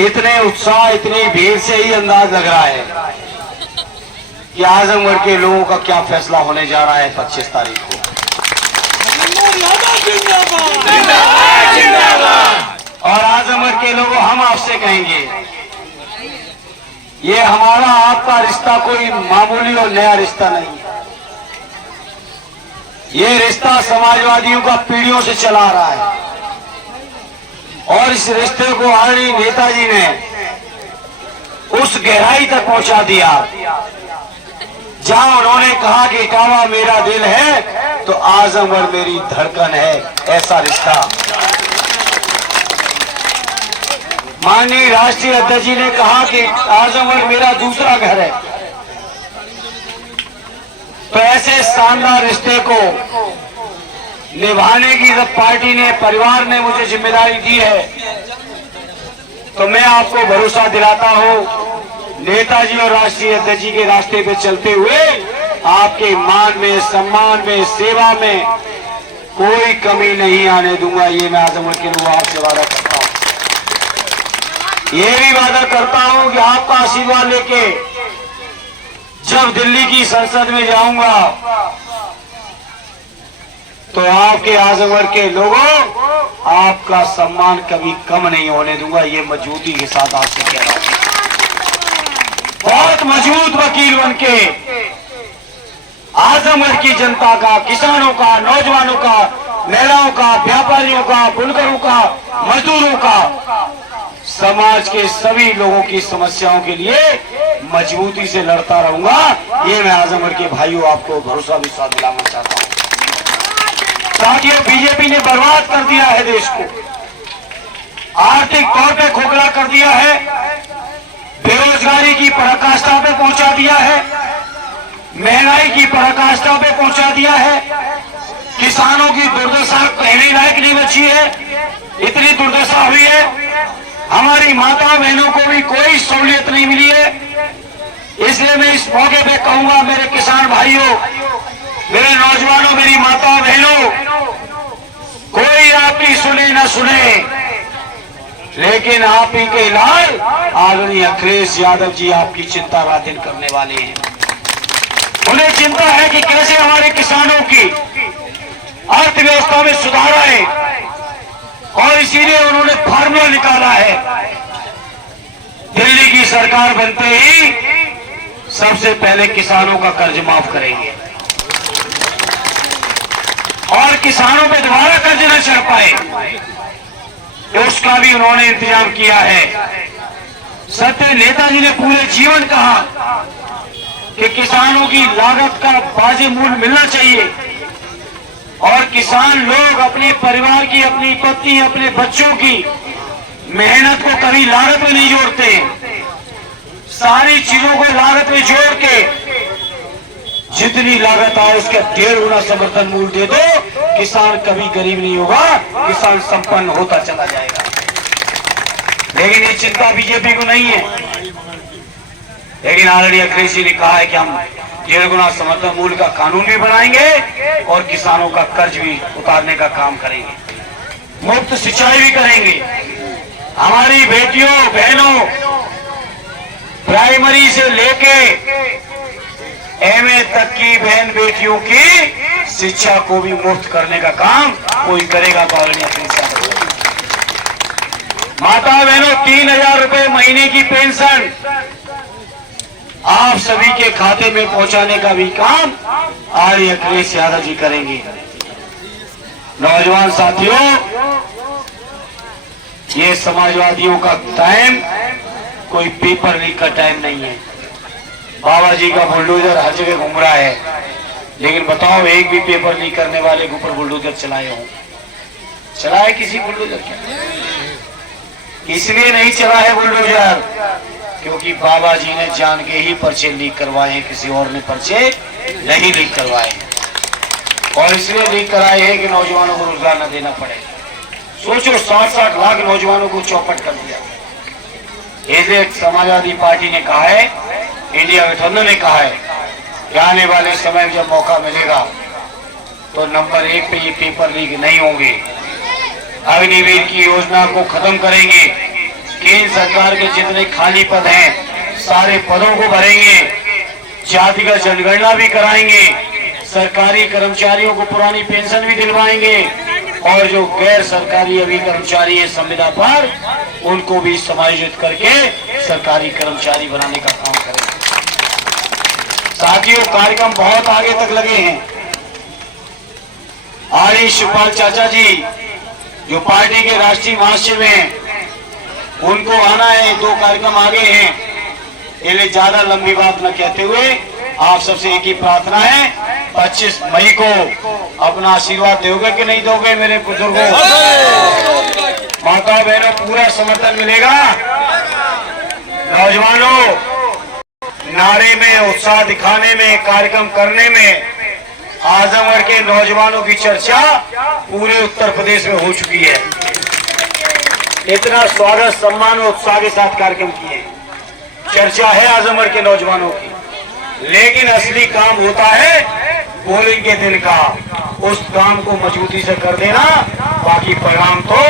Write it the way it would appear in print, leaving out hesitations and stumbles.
इतने उत्साह, इतनी भीड़ से ही अंदाज लग रहा है कि आजमगढ़ के लोगों का क्या फैसला होने जा रहा है 25 तारीख को। और आजमगढ़ के लोगों, हम आपसे कहेंगे, ये हमारा आपका रिश्ता कोई मामूली और नया रिश्ता नहीं है। ये रिश्ता समाजवादियों का पीढ़ियों से चला आ रहा है और इस रिश्ते को आदरणीय नेताजी ने उस गहराई तक पहुंचा दिया जहां उन्होंने कहा कि इटावा मेरा दिल है तो आजमगढ़ मेरी धड़कन है। ऐसा रिश्ता माननीय राष्ट्रीय अध्यक्ष जी ने कहा कि आजमगढ़ मेरा दूसरा घर है। तो ऐसे शानदार रिश्ते को निभाने की जब पार्टी ने, परिवार ने मुझे जिम्मेदारी दी है तो मैं आपको भरोसा दिलाता हूं, नेताजी और राष्ट्रीय अध्यक्ष जी के रास्ते पे चलते हुए आपके मान में, सम्मान में, सेवा में कोई कमी नहीं आने दूंगा। ये मैं आजमगढ़ के लोगों आपसे वादा करता हूं। ये भी वादा करता हूं कि आपका आशीर्वाद लेके जब दिल्ली की संसद में जाऊंगा तो आपके आजमगढ़ के लोगों आपका सम्मान कभी कम नहीं होने दूंगा। ये मजबूती के साथ आपसे कह रहा हूं। बहुत मजबूत वकील बनके आजमगढ़ की जनता का, किसानों का, नौजवानों का, महिलाओं का, व्यापारियों का, बुनकरों का, मजदूरों का, समाज के सभी लोगों की समस्याओं के लिए मजबूती से लड़ता रहूंगा। ये मैं आजमगढ़ के भाइयों आपको भरोसा विश्वास दिलाना चाहता हूं। साथियों, बीजेपी ने बर्बाद कर दिया है देश को, आर्थिक तौर पे खोखला कर दिया है, बेरोजगारी की पराकाष्ठा पे पहुंचा दिया है, महंगाई की पराकाष्ठा पे पहुंचा दिया है, किसानों की दुर्दशा कहने लायक नहीं बची है, इतनी दुर्दशा हुई है। हमारी माता बहनों को भी कोई सहूलियत नहीं मिली है। इसलिए मैं इस मौके पे कहूंगा, मेरे किसान भाइयों, मेरे नौजवानों, मेरी माता बहनों, कोई आपकी सुने न सुने, लेकिन आप ही के लाल आदरणीय अखिलेश यादव जी आपकी चिंता रात दिन करने वाले हैं। उन्हें चिंता है कि कैसे हमारे किसानों की अर्थव्यवस्था में सुधार आए और इसीलिए उन्होंने फार्मूला निकाला है। दिल्ली की सरकार बनते ही सबसे पहले किसानों का कर्ज माफ करेंगे और किसानों पे दोबारा कर्ज न चढ़ पाए, उसका भी उन्होंने इंतजाम किया है। सत्य नेताजी ने पूरे जीवन कहा कि किसानों की लागत का वाजिब मूल्य मिलना चाहिए और किसान लोग अपने परिवार की, अपनी पत्नी, अपने बच्चों की मेहनत को कभी लागत में नहीं जोड़ते। सारी चीजों को लागत में जोड़ के जितनी लागत आए उसके 1.5 गुना समर्थन मूल्य दे दो, किसान कभी गरीब नहीं होगा, किसान संपन्न होता चला जाएगा। लेकिन ये चिंता बीजेपी को नहीं है। लेकिन आदरणीय अखिलेश जी ने कहा है कि हम 1.5 गुना समर्थन मूल्य का कानून भी बनाएंगे और किसानों का कर्ज भी उतारने का काम करेंगे, मुफ्त सिंचाई भी करेंगे। हमारी बेटियों, बहनों, प्राइमरी से लेके एमए तक की बहन बेटियों की शिक्षा को भी मुफ्त करने का काम कोई करेगा तो आदरणीय अखिलेश यादव। माता बहनों, 3,000 रुपए महीने की पेंशन आप सभी के खाते में पहुंचाने का भी काम आदरणीय अखिलेश यादव जी करेंगे। नौजवान साथियों, ये समाजवादियों का टाइम कोई पेपर लीक का टाइम नहीं है। बाबा जी का बुलडोजर हर जगह घूम रहा है, लेकिन बताओ एक भी पेपर लीक करने वाले के ऊपर बुलडोजर चलाए हो? चलाए किसी बुलडोजर? क्या इसलिए नहीं चला है बुलडोजर क्योंकि बाबा जी ने जान के ही पर्चे लीक करवाए हैं, किसी और ने पर्चे नहीं लीक करवाए। और इसलिए लीक कराए हैं कि नौजवानों को रोजगार न देना पड़े। सोचो, 60-60 लाख नौजवानों को चौपट कर दिया। इसलिए समाजवादी पार्टी ने कहा है, इंडिया गठबंधन ने कहा है कि आने वाले समय में जब मौका मिलेगा तो नंबर 1 पे ये पेपर लीक नहीं होंगे। अग्निवीर की योजना को खत्म करेंगे, केंद्र सरकार के जितने खाली पद हैं सारे पदों को भरेंगे, जातिगत जनगणना भी कराएंगे, सरकारी कर्मचारियों को पुरानी पेंशन भी दिलवाएंगे और जो गैर सरकारी अभी कर्मचारी है संविदा पर उनको भी समायोजित करके सरकारी कर्मचारी बनाने का काम करेंगे। साथियों, कार्यक्रम बहुत आगे तक लगे हैं। आरिश शिवपाल चाचा जी जो पार्टी के राष्ट्रीय महासचिव हैं, उनको आना है, 2 कार्यक्रम आगे हैं। इसलिए ज्यादा लंबी बात न कहते हुए आप सबसे एक ही प्रार्थना है, 25 मई को अपना आशीर्वाद दोगे कि नहीं दोगे मेरे बुजुर्गों? माता बहनों, पूरा समर्थन मिलेगा। नौजवानों, नारे में, उत्साह दिखाने में, कार्यक्रम करने में आजमगढ़ के नौजवानों की चर्चा पूरे उत्तर प्रदेश में हो चुकी है। इतना स्वागत, सम्मान और उत्साह के साथ कार्यक्रम किए, चर्चा है आजमगढ़ के नौजवानों की। लेकिन असली काम होता है पोलिंग के दिन का। उस काम को मजबूती से कर देना, बाकी परिणाम तो